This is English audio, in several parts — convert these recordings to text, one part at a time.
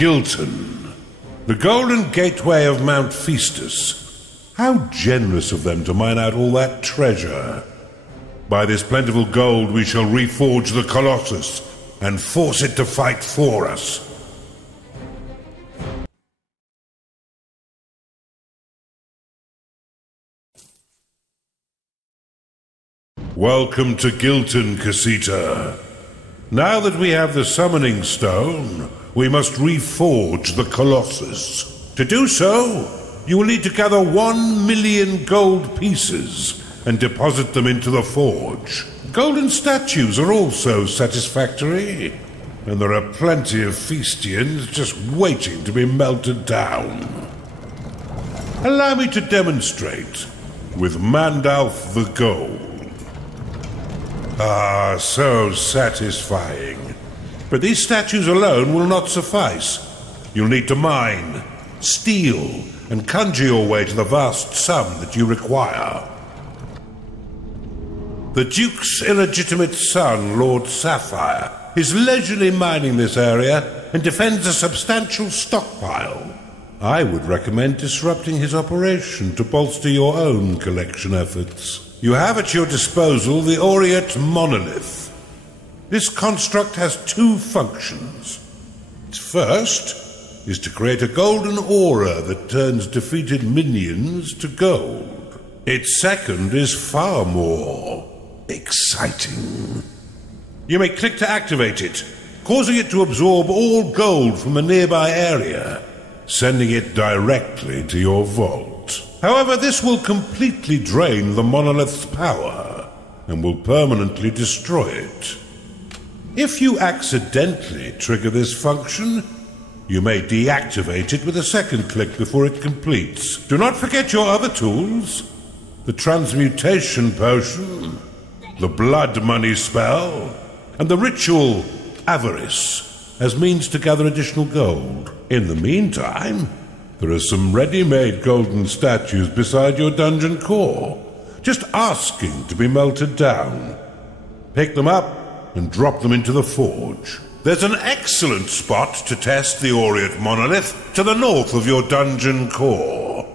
Gilton, the golden gateway of Mount Festus. How generous of them to mine out all that treasure. By this plentiful gold we shall reforge the Colossus and force it to fight for us. Welcome to Gilton, Casita. Now that we have the summoning stone, we must reforge the Colossus. To do so, you will need to gather 1 million gold pieces and deposit them into the forge. Golden statues are also satisfactory, and there are plenty of Feastians just waiting to be melted down. Allow me to demonstrate with Mandalf the Gold. Ah, so satisfying. But these statues alone will not suffice. You'll need to mine, steal, and conjure your way to the vast sum that you require. The Duke's illegitimate son, Lord Sapphire, is leisurely mining this area and defends a substantial stockpile. I would recommend disrupting his operation to bolster your own collection efforts. You have at your disposal the Aureate Monolith. This construct has 2 functions. Its first is to create a golden aura that turns defeated minions to gold. Its second is far more exciting. You may click to activate it, causing it to absorb all gold from a nearby area, sending it directly to your vault. However, this will completely drain the monolith's power and will permanently destroy it. If you accidentally trigger this function, you may deactivate it with a second click before it completes. Do not forget your other tools: the transmutation potion, the blood money spell, and the ritual avarice as means to gather additional gold. In the meantime, there are some ready-made golden statues beside your dungeon core, just asking to be melted down. Pick them up and drop them into the forge. There's an excellent spot to test the Aureate Monolith to the north of your dungeon core.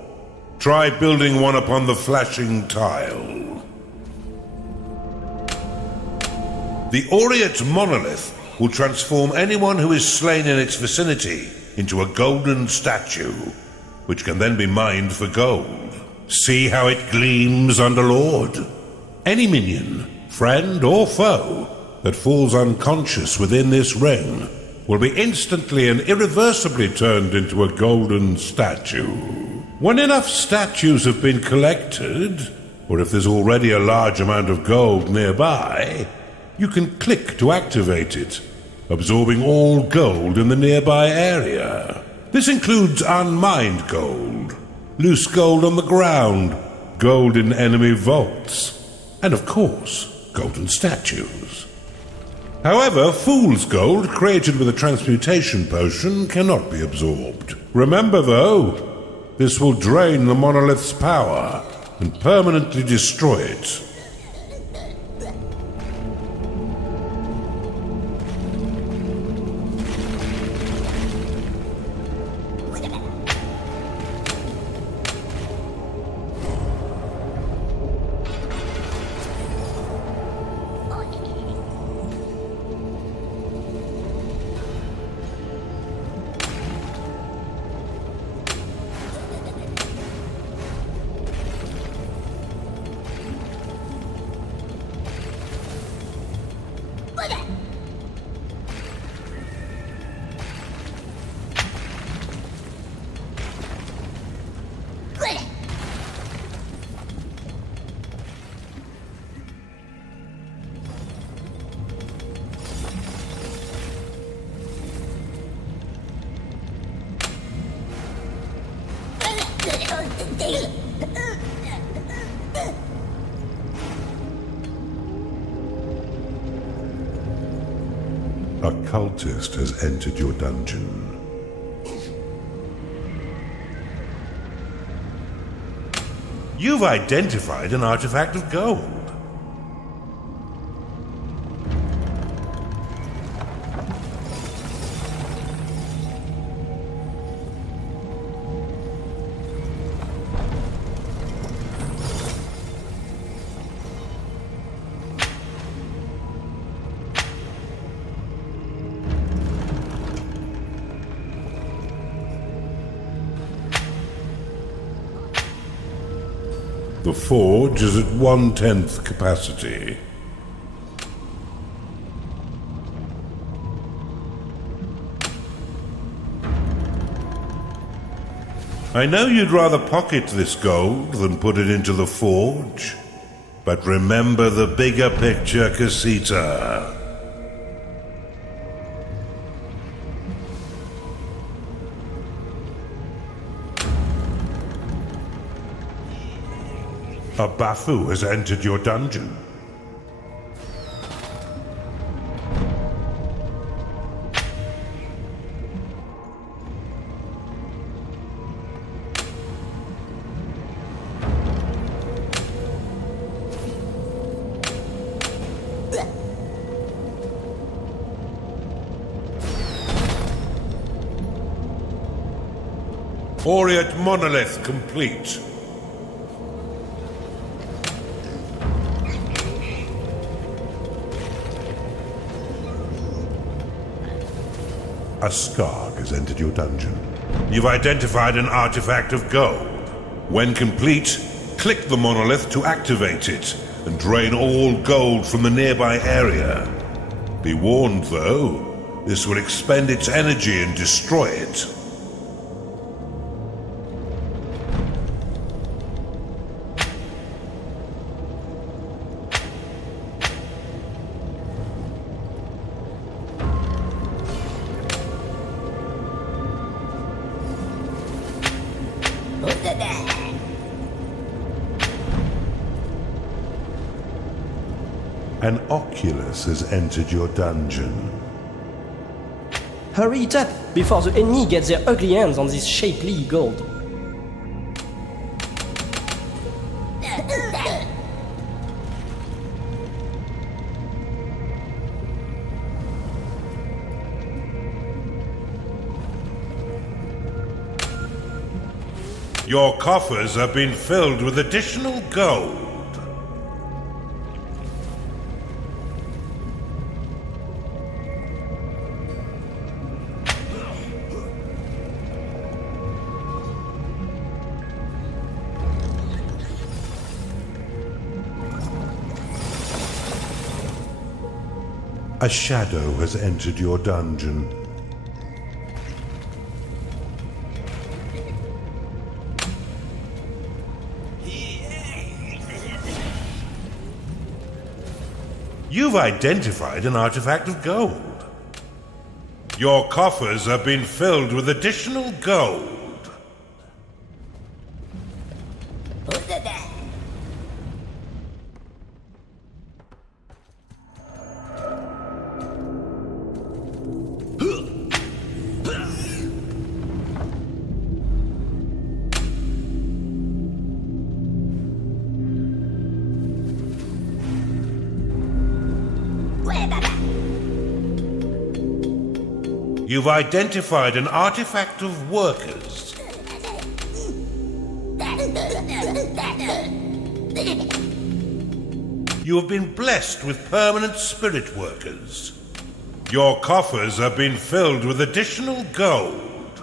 Try building one upon the flashing tile. The Aureate Monolith will transform anyone who is slain in its vicinity into a golden statue, which can then be mined for gold. See how it gleams, Underlord? Any minion, friend or foe, that falls unconscious within this ring will be instantly and irreversibly turned into a golden statue. When enough statues have been collected, or if there's already a large amount of gold nearby, you can click to activate it, absorbing all gold in the nearby area. This includes unmined gold, loose gold on the ground, gold in enemy vaults, and of course, golden statues. However, fool's gold created with a transmutation potion cannot be absorbed. Remember though, this will drain the monolith's power and permanently destroy it. A cultist has entered your dungeon. You've identified an artifact of gold. The forge is at 1/10 capacity. I know you'd rather pocket this gold than put it into the forge, but remember the bigger picture, Casita. A Bafu has entered your dungeon. Orient monolith complete. A Skarg has entered your dungeon. You've identified an artifact of gold. When complete, click the monolith to activate it and drain all gold from the nearby area. Be warned, though, this will expend its energy and destroy it. An Oculus has entered your dungeon. Hurry it up before the enemy gets their ugly hands on this shapely gold. Your coffers have been filled with additional gold. A shadow has entered your dungeon. You've identified an artifact of gold. Your coffers have been filled with additional gold. You've identified an artifact of workers. You have been blessed with permanent spirit workers. Your coffers have been filled with additional gold.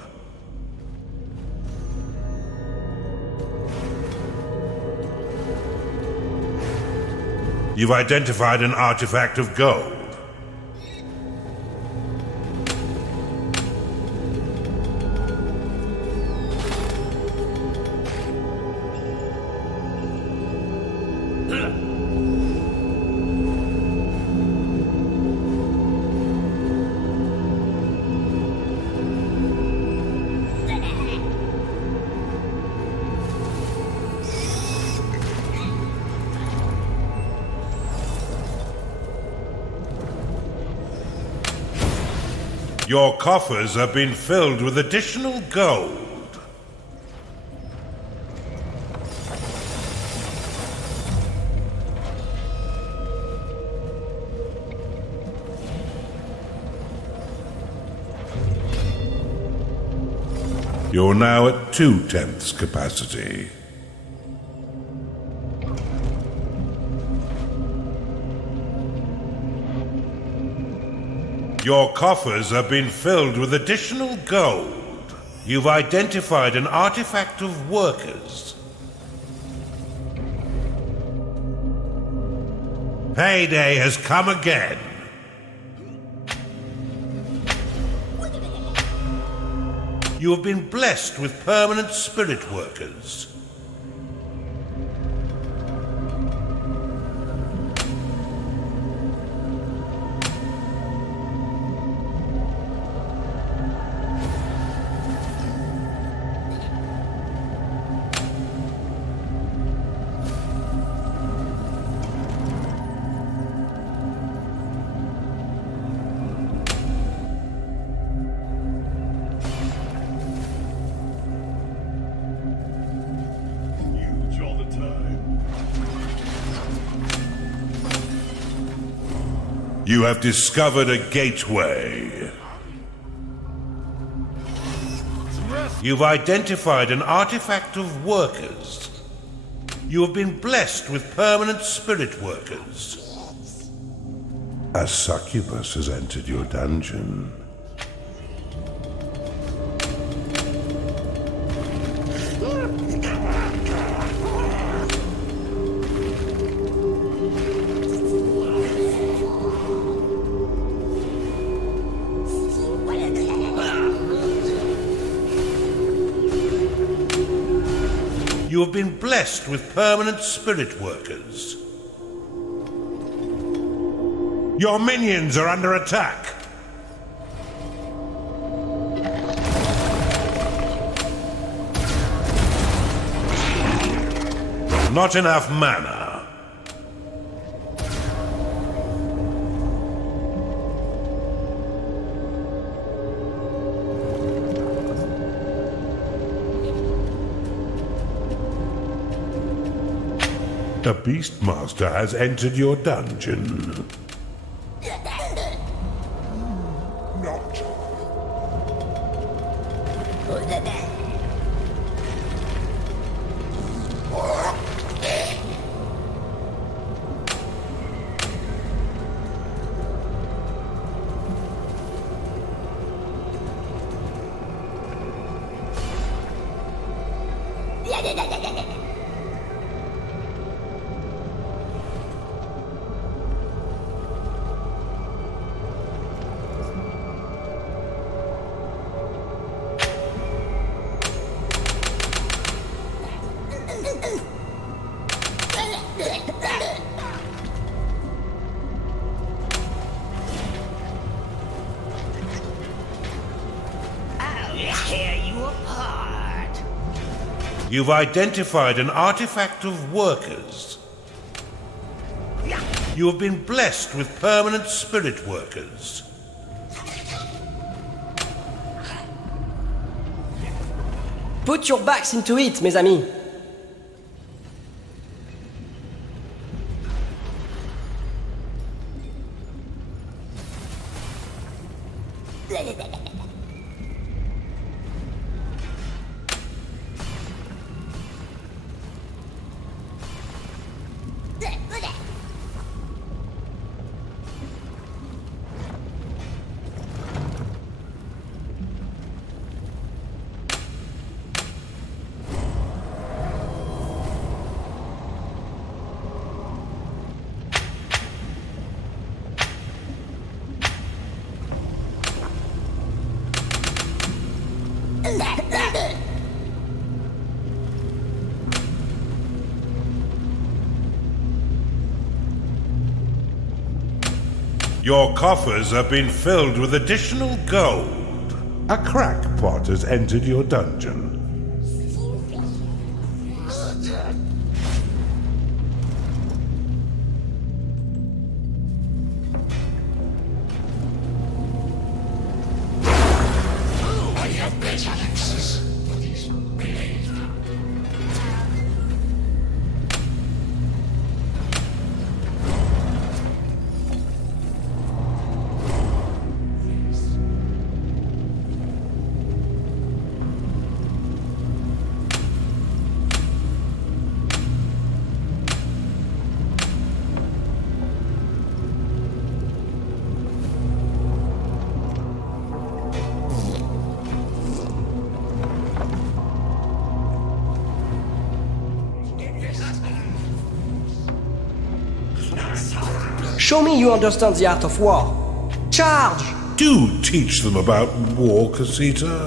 You've identified an artifact of gold. Your coffers have been filled with additional gold. You're now at 2/10 capacity. Your coffers have been filled with additional gold. You've identified an artifact of workers. Payday has come again. You have been blessed with permanent spirit workers. You have discovered a gateway. You've identified an artifact of workers. You have been blessed with permanent spirit workers. A succubus has entered your dungeon. You have been blessed with permanent spirit workers. Your minions are under attack. Not enough mana. The Beastmaster has entered your dungeon. Not. You've identified an artifact of workers. You have been blessed with permanent spirit workers. Put your backs into it, mes amis. Your coffers have been filled with additional gold. A crackpot has entered your dungeon. I have better access to this blade. Show me you understand the art of war. Charge! Do teach them about war, Casita.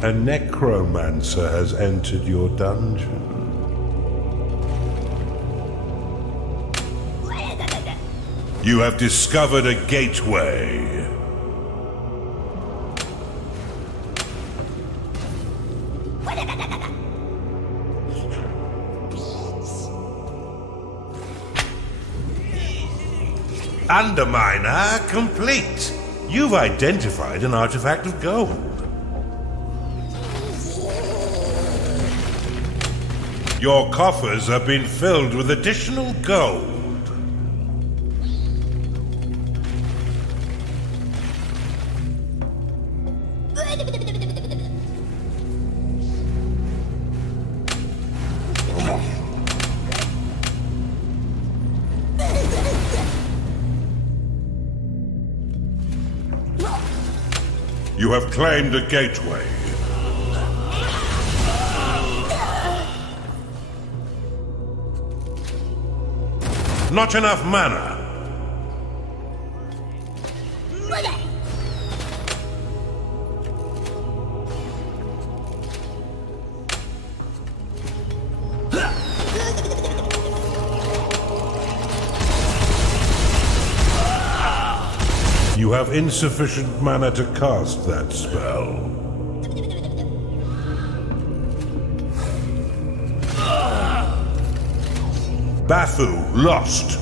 A necromancer has entered your dungeon. You have discovered a gateway. Underminer complete. You've identified an artifact of gold. Your coffers have been filled with additional gold. You have claimed a gateway. Not enough mana. You have insufficient mana to cast that spell. Bathu lost.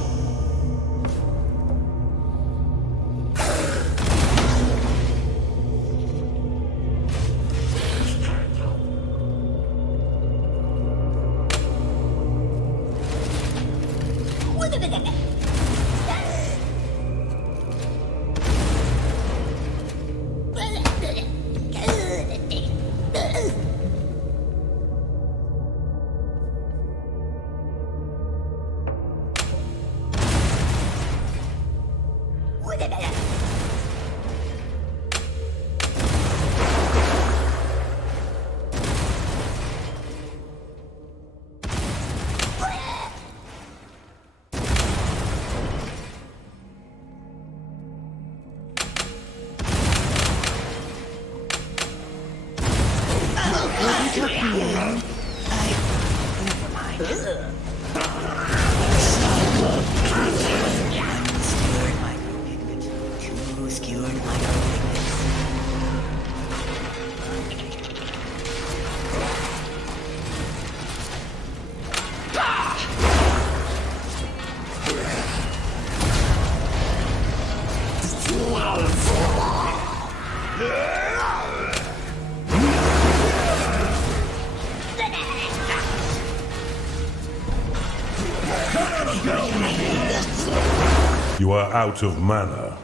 You are out of mana.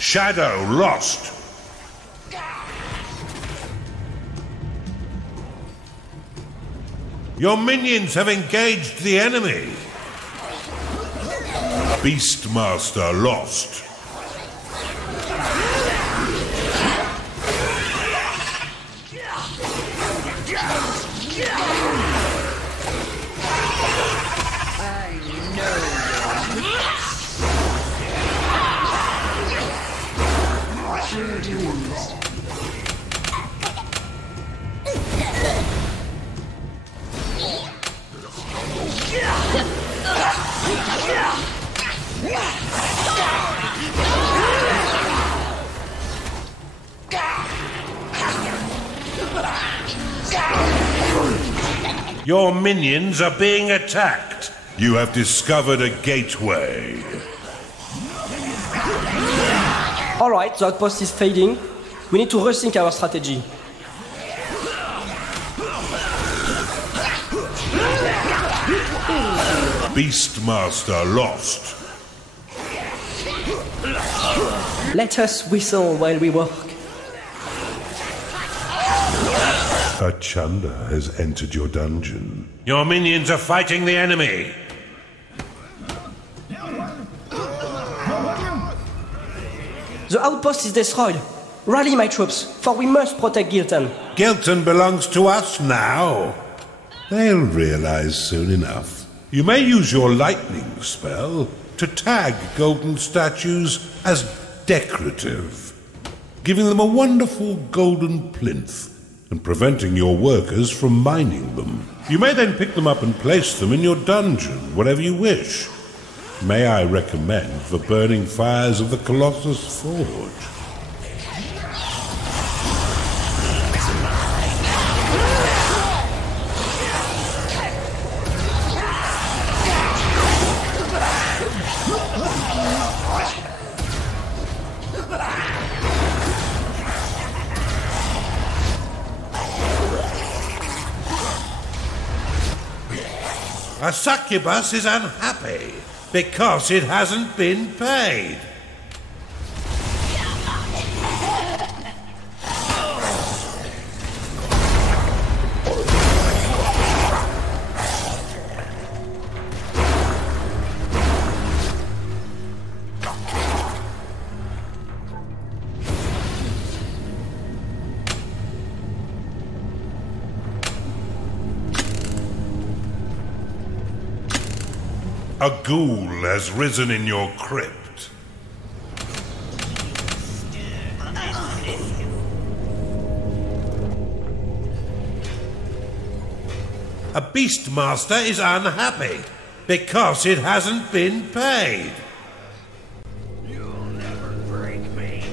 Shadow lost. Your minions have engaged the enemy. Beastmaster lost. Your minions are being attacked. You have discovered a gateway. Alright, the outpost is fading. We need to rethink our strategy. Beastmaster lost. Let us whistle while we work. A Chanda has entered your dungeon. Your minions are fighting the enemy. The outpost is destroyed. Rally my troops, for we must protect Gilton. Gilton belongs to us now. They'll realize soon enough. You may use your lightning spell to tag golden statues as decorative, giving them a wonderful golden plinth and preventing your workers from mining them. You may then pick them up and place them in your dungeon, whatever you wish. May I recommend the burning fires of the Colossus Forge? A succubus is unhappy because it hasn't been paid. A ghoul has risen in your crypt. A beastmaster is unhappy because it hasn't been paid. You'll never break me.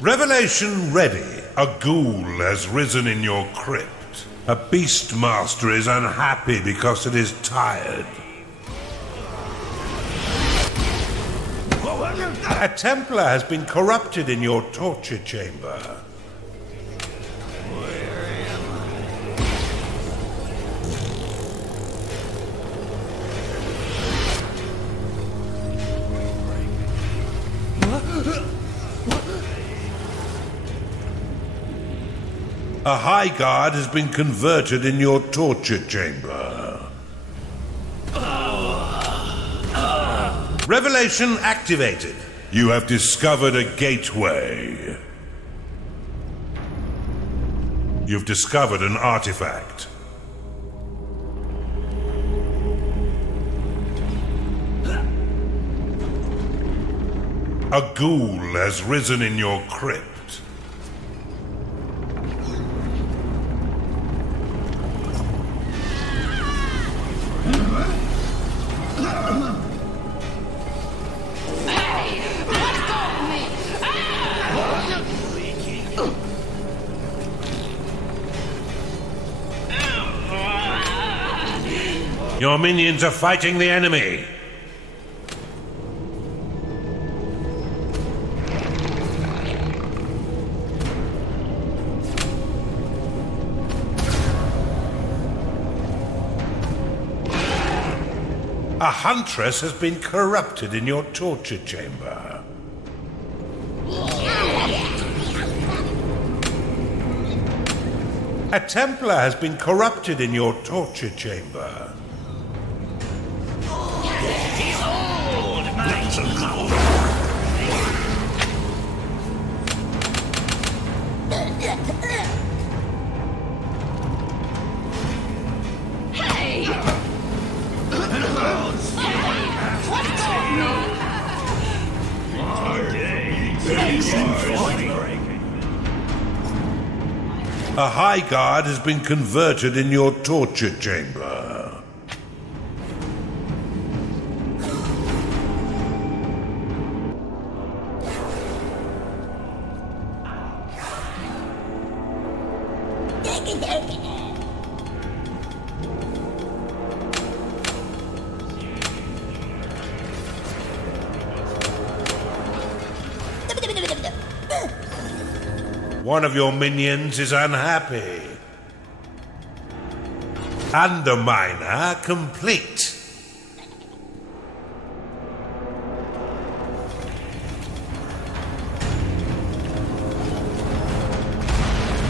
Revelation ready. A ghoul has risen in your crypt. A beastmaster is unhappy because it is tired. A Templar has been corrupted in your torture chamber. A high guard has been converted in your torture chamber. Revelation activated. You have discovered a gateway. You've discovered an artifact. A ghoul has risen in your crypt. Your minions are fighting the enemy. A huntress has been corrupted in your torture chamber. A Templar has been corrupted in your torture chamber. A high guard has been converted in your torture chamber. One of your minions is unhappy. Underminer complete.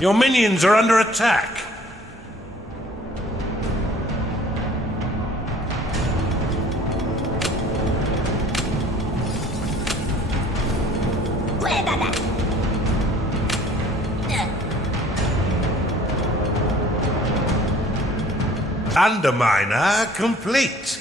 Your minions are under attack. Underminer complete.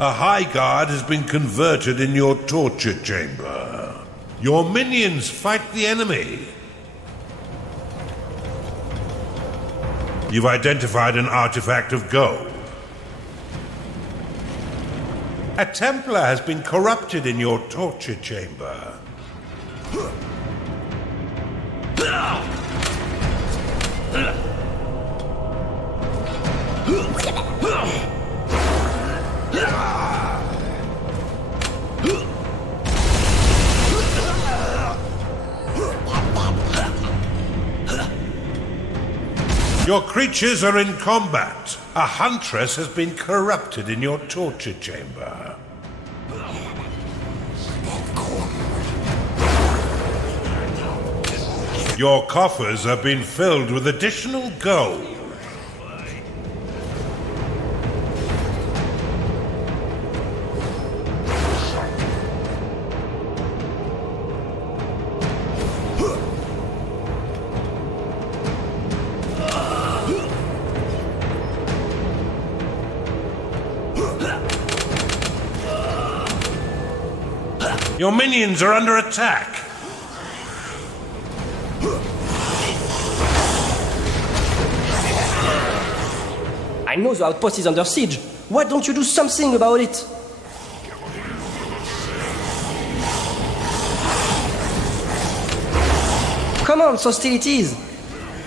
A high guard has been converted in your torture chamber. Your minions fight the enemy. You've identified an artifact of gold. A Templar has been corrupted in your torture chamber. Your creatures are in combat. A huntress has been corrupted in your torture chamber. Your coffers have been filled with additional gold. Your minions are under attack. I know the outpost is under siege. Why don't you do something about it? Come on, hostilities.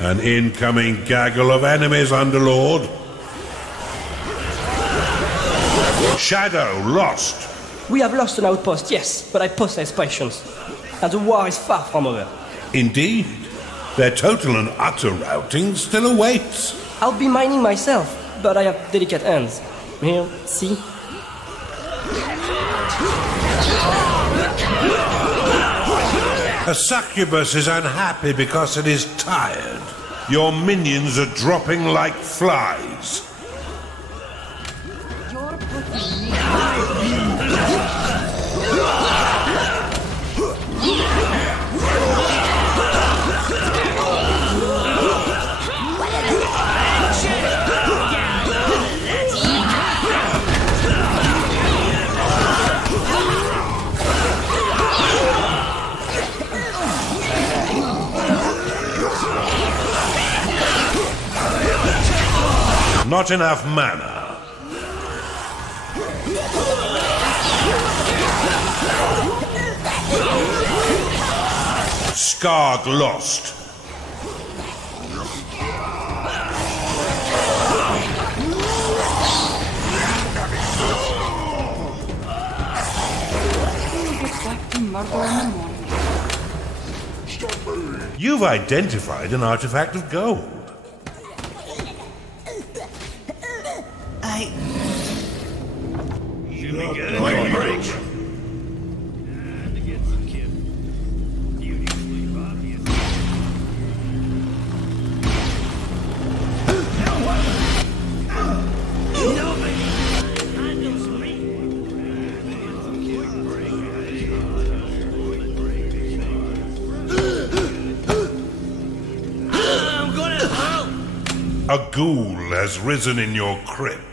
An incoming gaggle of enemies, Underlord. Shadow lost. We have lost an outpost, yes, but I possess patience. And the war is far from over. Indeed. Their total and utter routing still awaits. I'll be mining myself, but I have delicate hands. Here, see? A succubus is unhappy because it is tired. Your minions are dropping like flies. Not enough mana. Skarg lost. You've identified an artifact of gold. A ghoul has risen in your crypt.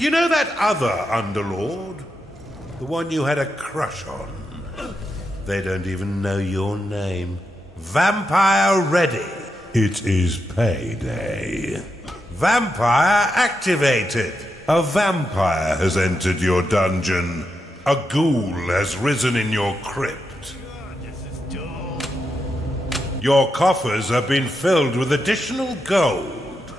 You know that other Underlord? The one you had a crush on? They don't even know your name. Vampire ready. It is payday. Vampire activated. A vampire has entered your dungeon. A ghoul has risen in your crypt. Your coffers have been filled with additional gold.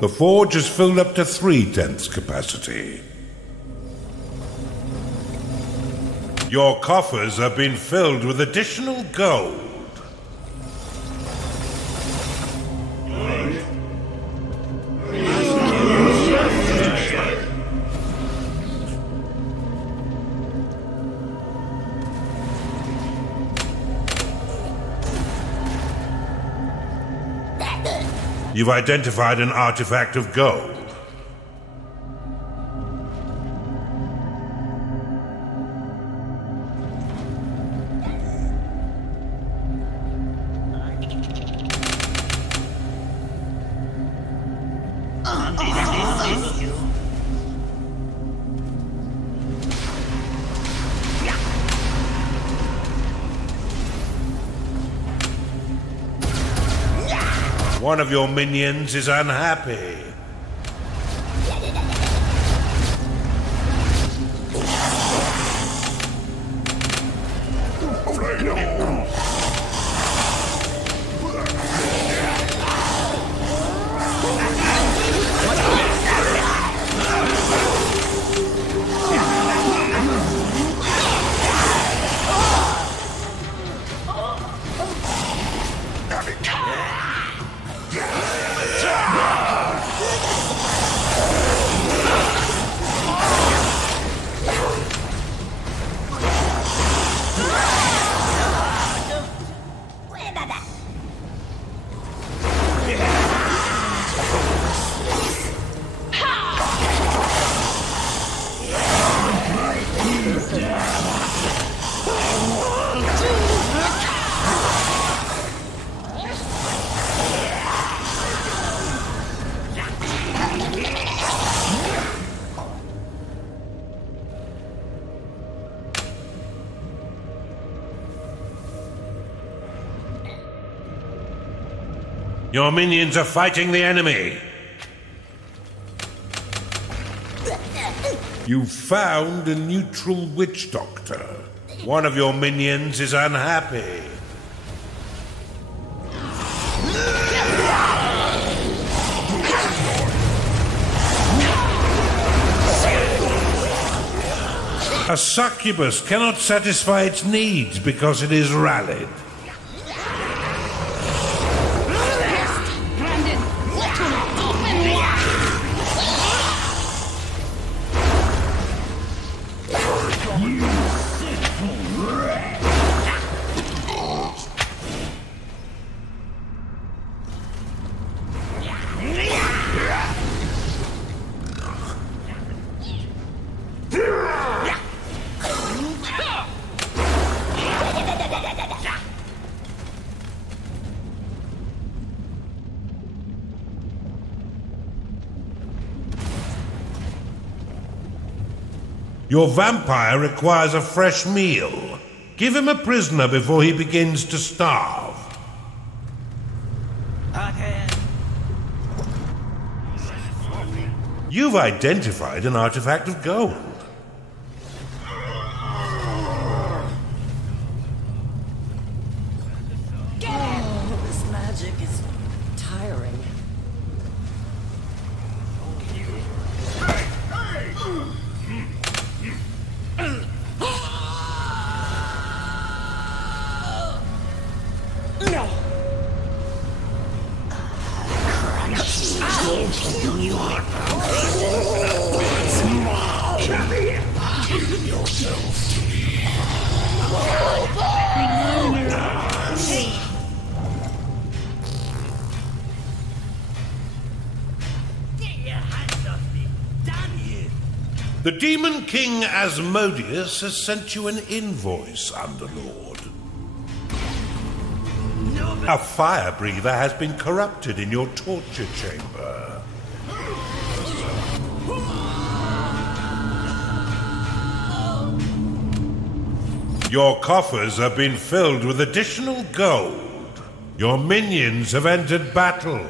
The forge is filled up to 3/10 capacity. Your coffers have been filled with additional gold. You've identified an artifact of gold. One of your minions is unhappy. Your minions are fighting the enemy. You found a neutral witch doctor. One of your minions is unhappy. A succubus cannot satisfy its needs because it is rallied. Your vampire requires a fresh meal. Give him a prisoner before he begins to starve. You've identified an artifact of gold. This magic is tiring. The Demon King Asmodeus has sent you an invoice, Underlord. A fire breather has been corrupted in your torture chamber. Your coffers have been filled with additional gold. Your minions have entered battle.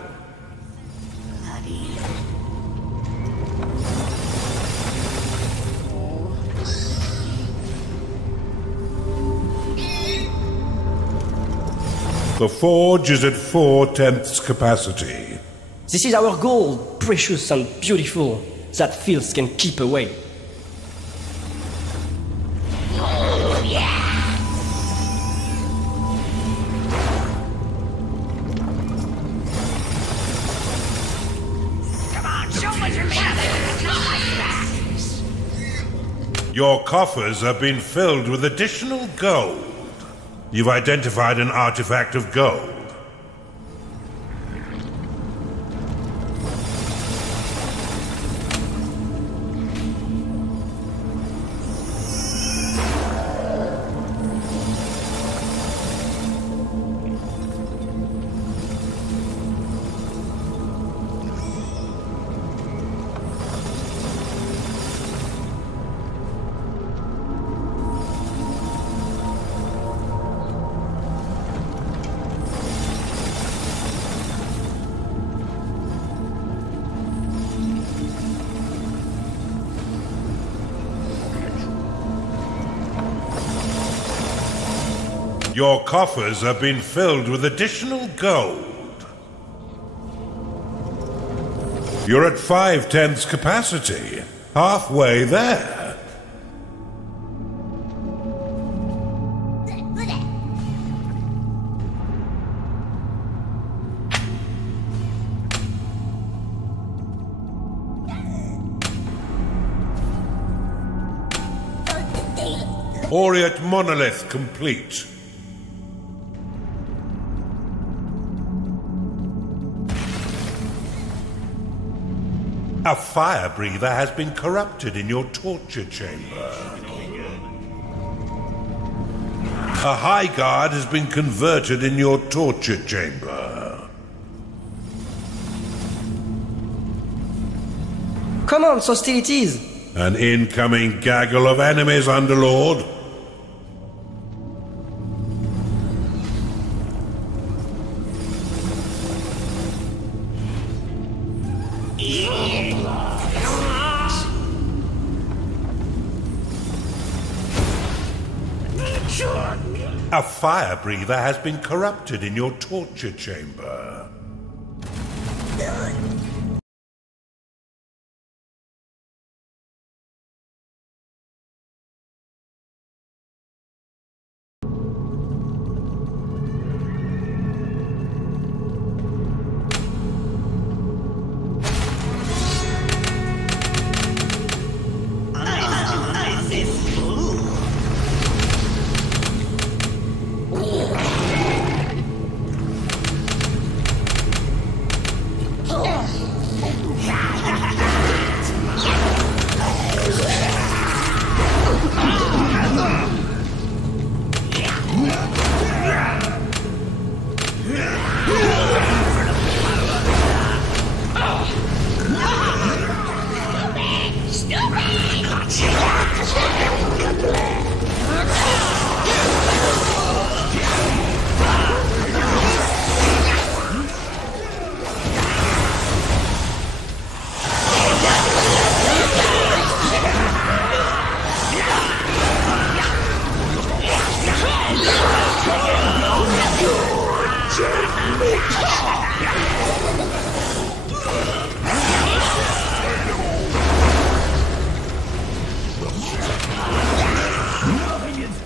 The forge is at 4/10 capacity. This is our gold, precious and beautiful, that filth can keep away. Your coffers have been filled with additional gold. You've identified an artifact of gold. Your coffers have been filled with additional gold. You're at 5/10 capacity. Halfway there. Aureate monolith complete. A fire breather has been corrupted in your torture chamber. A high guard has been converted in your torture chamber. Commence hostilities! An incoming gaggle of enemies, Underlord. A fire breather has been corrupted in your torture chamber.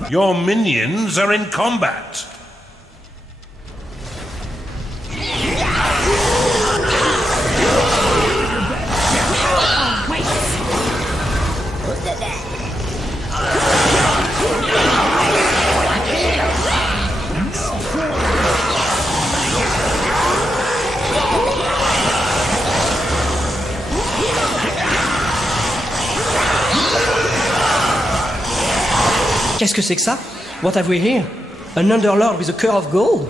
Your minions are in combat. Qu'est-ce que c'est que ça? What have we here? An underlord with a cure of gold?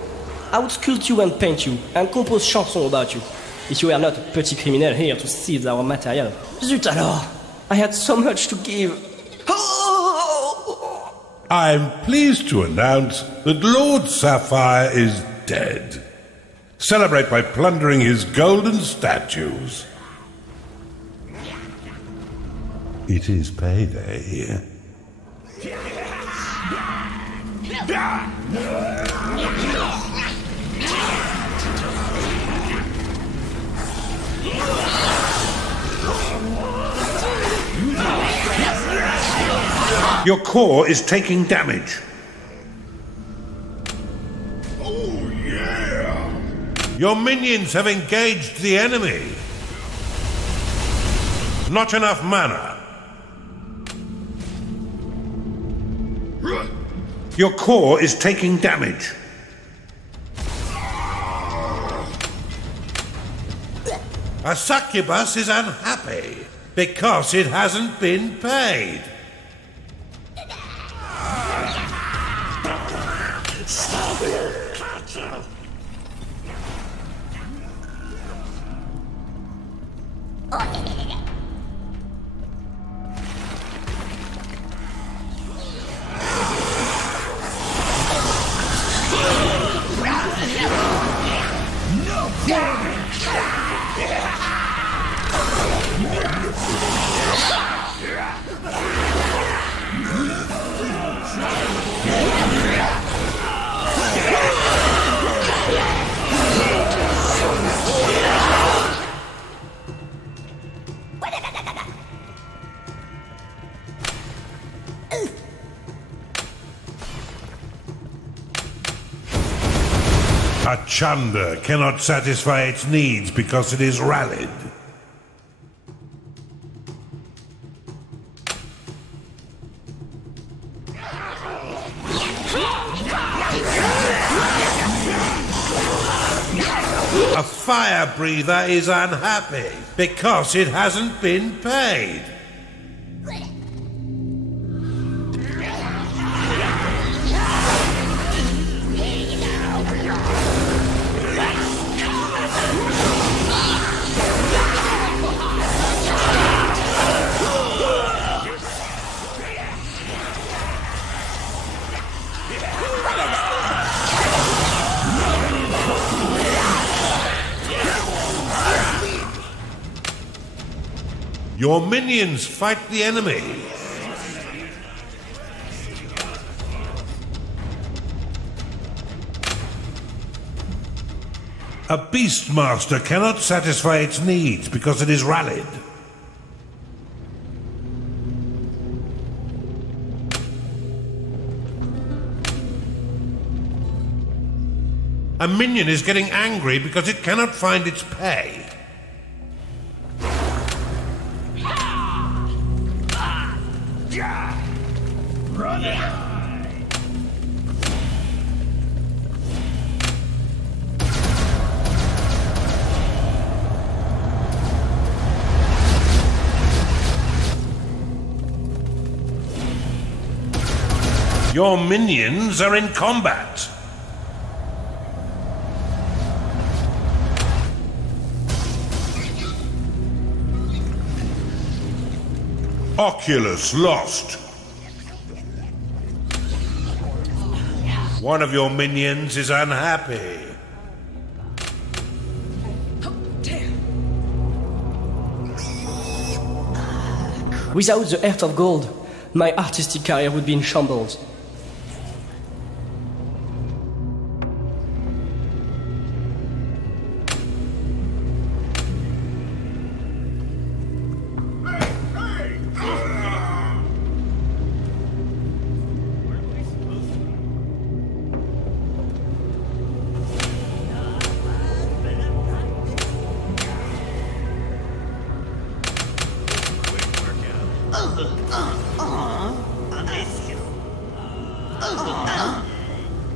I would sculpt you and paint you, and compose chansons about you, if you were not a petty criminal here to steal our material. Zut alors! I had so much to give. I'm pleased to announce that Lord Sapphire is dead. Celebrate by plundering his golden statues. It is payday. Your core is taking damage. Oh, yeah! Your minions have engaged the enemy. Not enough mana. Your core is taking damage. A succubus is unhappy because it hasn't been paid. A chunder cannot satisfy its needs because it is rallied. A fire breather is unhappy because it hasn't been paid. Your minions fight the enemy. A beastmaster cannot satisfy its needs because it is rallied. A minion is getting angry because it cannot find its pay. Your minions are in combat. Oculus lost. One of your minions is unhappy. Without the Heart of Gold, my artistic career would be in shambles.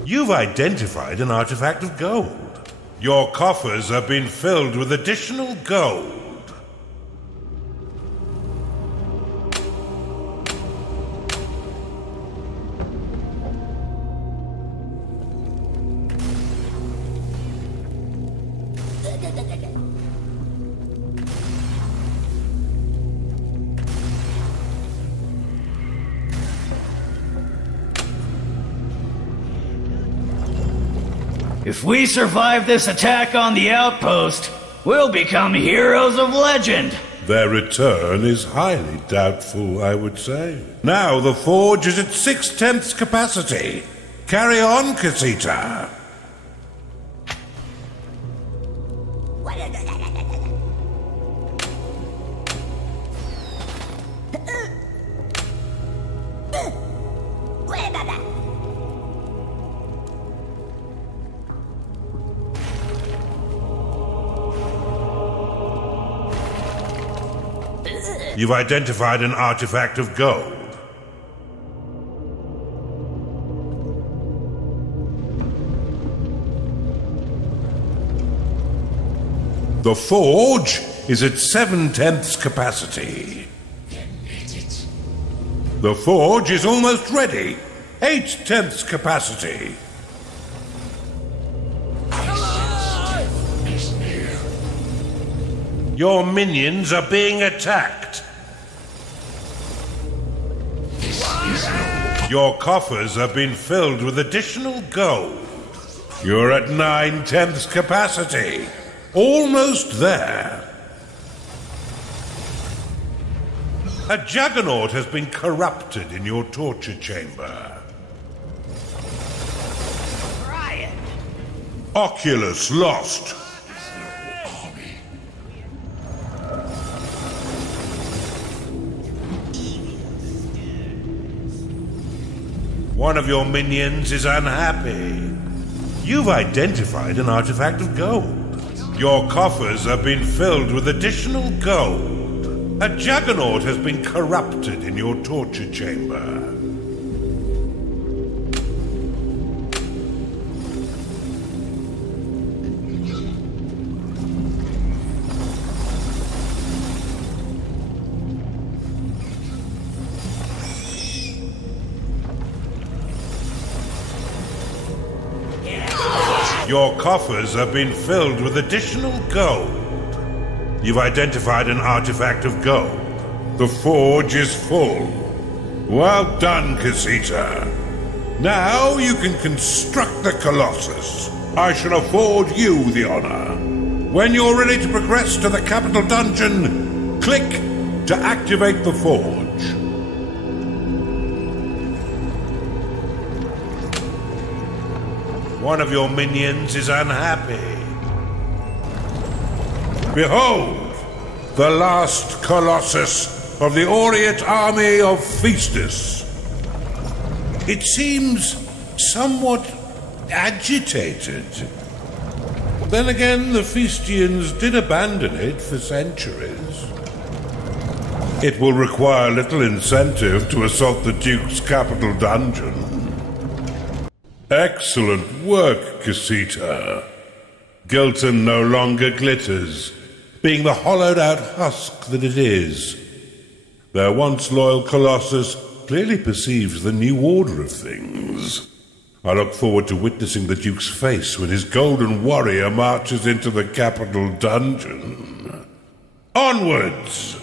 You've identified an artifact of gold. Your coffers have been filled with additional gold. If we survive this attack on the outpost, we'll become heroes of legend. Their return is highly doubtful, I would say. Now the forge is at 6/10 capacity. Carry on, Casita. You've identified an artifact of gold. The forge is at 7/10 capacity. The forge is almost ready. 8/10 capacity. Your minions are being attacked. Your coffers have been filled with additional gold. You're at 9/10 capacity. Almost there. A juggernaut has been corrupted in your torture chamber. Brian! Oculus lost. One of your minions is unhappy. You've identified an artifact of gold. Your coffers have been filled with additional gold. A juggernaut has been corrupted in your torture chamber. Your coffers have been filled with additional gold. You've identified an artifact of gold. The forge is full. Well done, Casita. Now you can construct the Colossus. I shall afford you the honor. When you're ready to progress to the capital dungeon, click to activate the forge. One of your minions is unhappy. Behold, the last Colossus of the Aureate army of Feastus. It seems somewhat agitated. Then again, the Feastians did abandon it for centuries. It will require little incentive to assault the Duke's capital dungeon. Excellent work, Casita. Gilton no longer glitters, being the hollowed-out husk that it is. Their once loyal Colossus clearly perceives the new order of things. I look forward to witnessing the Duke's face when his golden warrior marches into the capital dungeon. Onwards!